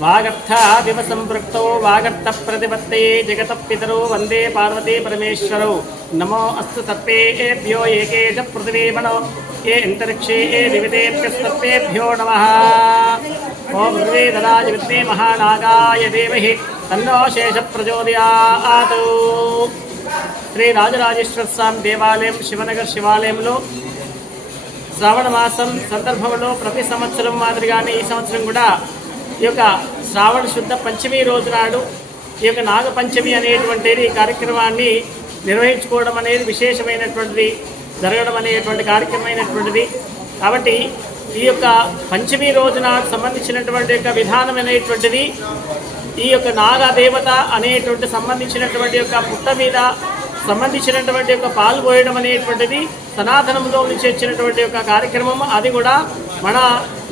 वागर्थादिव संपृक्तौ वागर्थ प्रतिपत्ते जगत पितरो वंदे पार्वती परमेश्वरौ नमो अस्तु तत्पेभ्यो एके च पृथिवीमनो ये अंतरिक्षे ये दिवितेभ्यस्तत्पेभ्यो नमः। ओम ऋग्वेदराज विद्मे महानागाय धीमहि तन्नो शेष प्रचोदयात्। श्री राजराजेश्वर स्वामी देवालయం శివనగర్ శివాలయంలో శ్రావణ మాసం సందర్భంలో ప్రతి సంవత్సరం మాదిరిగానే ఈ సంవత్సరం కూడా ఈ యొక్క శ్రావణ శుద్ధ పంచమి రోజు నాడు ఈ యొక్క నాగపంచమి అనేటువంటిది కార్యక్రమాన్ని నిర్వహించుకోవడం అనేది విశేషమైనటువంటిది, జరగడం అనేటువంటి కార్యక్రమమైనటువంటిది. కాబట్టి ఈ యొక్క పంచమి రోజు నాడు సంబంధించినటువంటి యొక్క విధానం అనేటువంటిది ఈ యొక్క నాగదేవత అనేటువంటి సంబంధించినటువంటి యొక్క పుట్ట మీద సంబంధించినటువంటి యొక్క పాలు పోయడం అనేటువంటిది సనాతనంలో నుంచి వచ్చినటువంటి యొక్క కార్యక్రమం. అది కూడా మన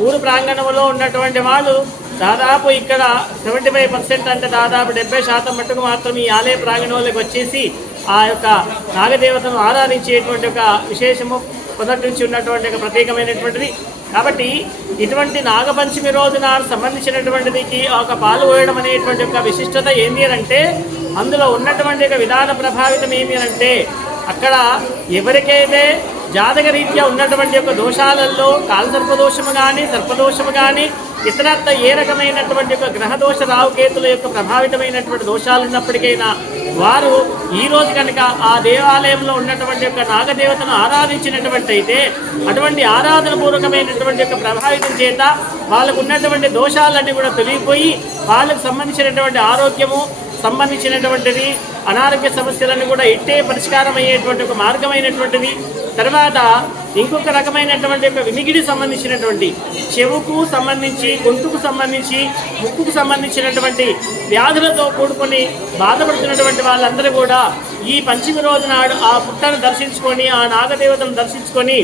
ఊరు ప్రాంగణంలో ఉన్నటువంటి వాళ్ళు దాదాపు ఇక్కడ 75% అంటే దాదాపు 70% మట్టుకు మాత్రం ఈ ఆలయ ప్రాంగణంలోకి వచ్చేసి ఆ యొక్క నాగదేవతను ఆరాధించేటువంటి ఒక విశేషము మొదటి నుంచి ఉన్నటువంటి ఒక ప్రత్యేకమైనటువంటిది. కాబట్టి ఇటువంటి నాగపంచమి రోజున సంబంధించినటువంటిది ఒక పాలు పోయడం అనేటువంటి ఒక విశిష్టత ఏంటి అంటే అందులో ఉన్నటువంటి ఒక విధాన ప్రభావితం ఏమి అంటే అక్కడ ఎవరికైతే జాతక రీత్యా ఉన్నటువంటి యొక్క దోషాలలో కాలసర్పదోషము కానీ సర్పదోషము కానీ ఇతరత్ర ఏ రకమైనటువంటి యొక్క గ్రహదోష రావుకేతుల యొక్క ప్రభావితమైనటువంటి దోషాలు ఉన్నప్పటికైనా వారు ఈరోజు కనుక ఆ దేవాలయంలో ఉన్నటువంటి యొక్క నాగదేవతను ఆరాధించినటువంటి అయితే అటువంటి ఆరాధన పూర్వకమైనటువంటి యొక్క ప్రభావితం చేత వాళ్ళకు ఉన్నటువంటి దోషాలన్నీ కూడా తొలగిపోయి వాళ్ళకు సంబంధించినటువంటి ఆరోగ్యము సంబంధించినటువంటిది అనారోగ్య సమస్యలన్నీ కూడా ఇట్టే పరిష్కారం అయ్యేటువంటి ఒక మార్గమైనటువంటిది. తర్వాత ఇంకొక రకమైనటువంటి యొక్క వినికిడి సంబంధించినటువంటి చెవుకు సంబంధించి గొంతుకు సంబంధించి ముక్కుకు సంబంధించినటువంటి వ్యాధులతో కూడుకొని బాధపడుతున్నటువంటి వాళ్ళందరూ కూడా ఈ పంచమి రోజు నాడు ఆ పుట్టను దర్శించుకొని ఆ నాగదేవతను దర్శించుకొని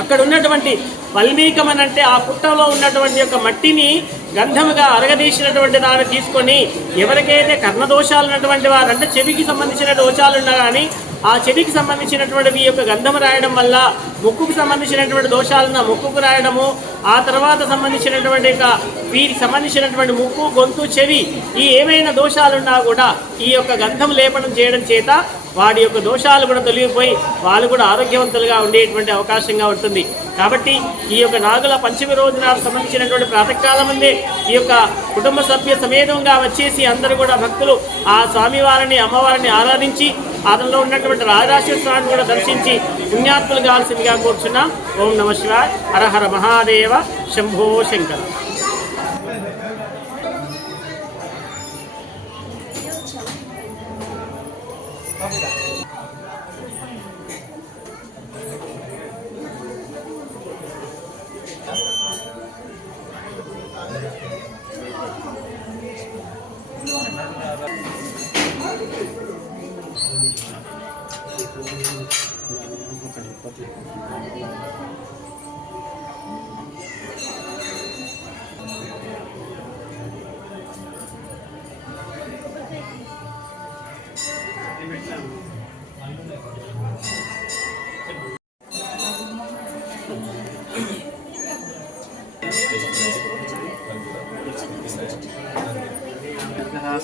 అక్కడ ఉన్నటువంటి వల్మీకమని అంటే ఆ పుట్టలో ఉన్నటువంటి యొక్క మట్టిని గంధముగా అరగదీసినటువంటి దాన్ని తీసుకొని ఎవరికైతే కర్ణదోషాలు ఉన్నటువంటి వారు అంటే చెవికి సంబంధించిన దోషాలు ఉన్నా కానీ ఆ చెవికి సంబంధించినటువంటి యొక్క గంధము రాయడం వల్ల ముక్కుకు సంబంధించినటువంటి దోషాలను ముక్కుకు రాయడము, ఆ తర్వాత సంబంధించినటువంటి యొక్క వీరికి సంబంధించినటువంటి ముక్కు గొంతు చెవి ఈ ఏమైనా దోషాలున్నా కూడా ఈ యొక్క గంధం లేపనం చేయడం చేత వాడి యొక్క దోషాలు కూడా తొలగిపోయి వాళ్ళు కూడా ఆరోగ్యవంతులుగా ఉండేటువంటి అవకాశంగా ఉంటుంది. కాబట్టి ఈ యొక్క నాగుల పంచమి రోజు నాడు సంబంధించినటువంటి ప్రాతకాలం ముందే ఈ యొక్క కుటుంబ సభ్య సమేతంగా వచ్చేసి అందరూ కూడా భక్తులు ఆ స్వామివారిని అమ్మవారిని ఆరాధించి అతనిలో ఉన్నటువంటి రాజరాజేశ్వర స్వామిని కూడా దర్శించి పుణ్యాత్ములు కావాల్సిందిగా కోరుచున్నాం. ఓం నమ శివాయ. హర హర మహాదేవ. శంభో శంకర.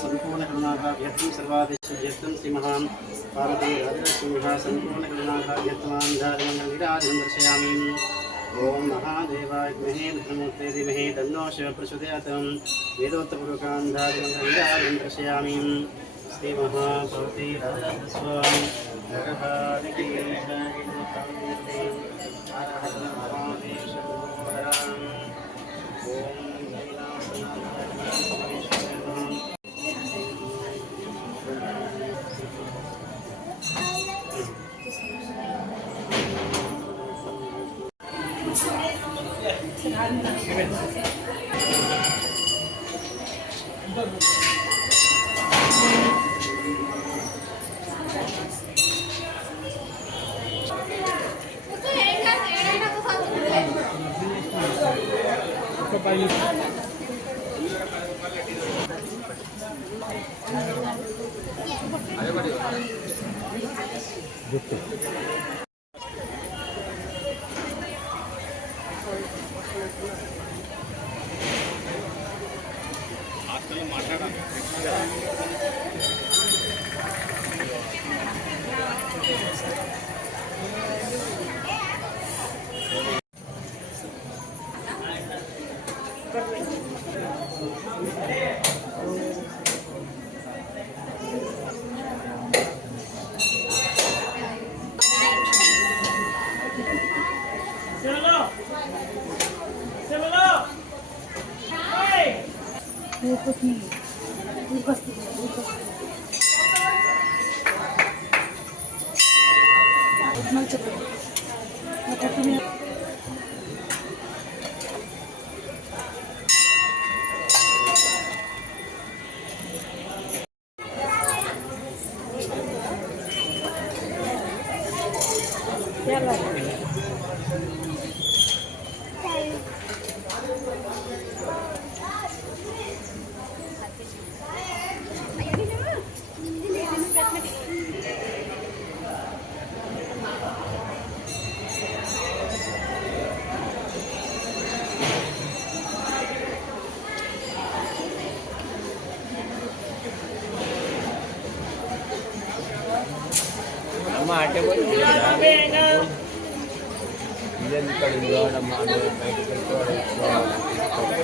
संपूर्णकरुणाभाग्यर्थं सर्वादिश्यर्थं श्रीमहां पार्वती राजलक्ष्मीः संपूर्णकरुणाभाग्यर्थमां धारणमङ्गलनिराजनं दर्शयामि. ओम महादेवाय विद्महे रुद्रमूर्ते धीमहि तन्नो शिवः प्रचोदयात्. वेदोक्तपूर्वकां धारणमङ्गलनिराजनं दर्शयामि. श्रीमहापार्वती राजस्वामी Mate boy. Ilan kaluluwa ng mga medical college.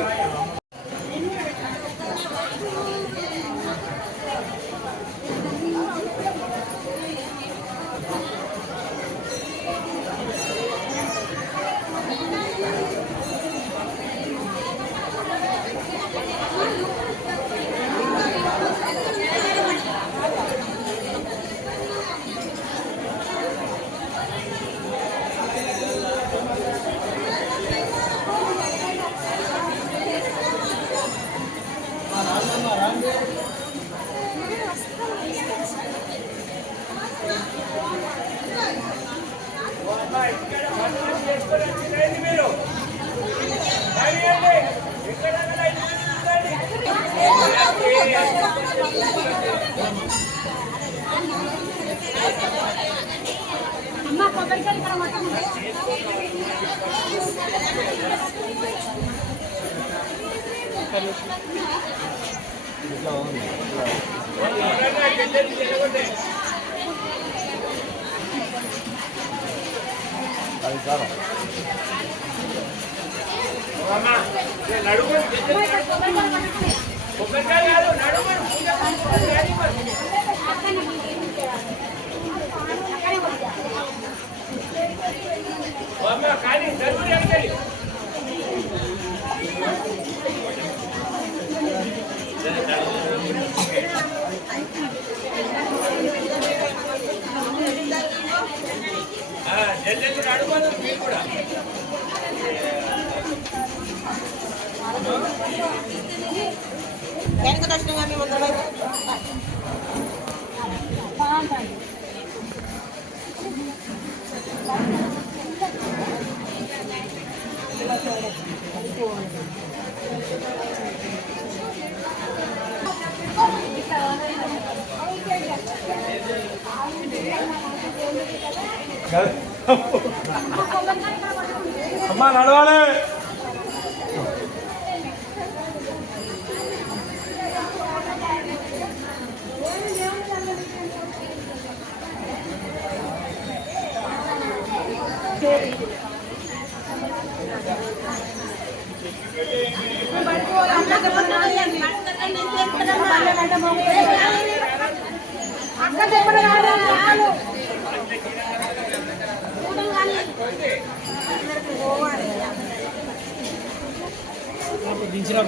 అమ్మ కొబ్బరికాయలు ఇక్కడ మొత్తం Kaya ko tayo namin magdalay. అమ్మా నడవాలి. దించిరా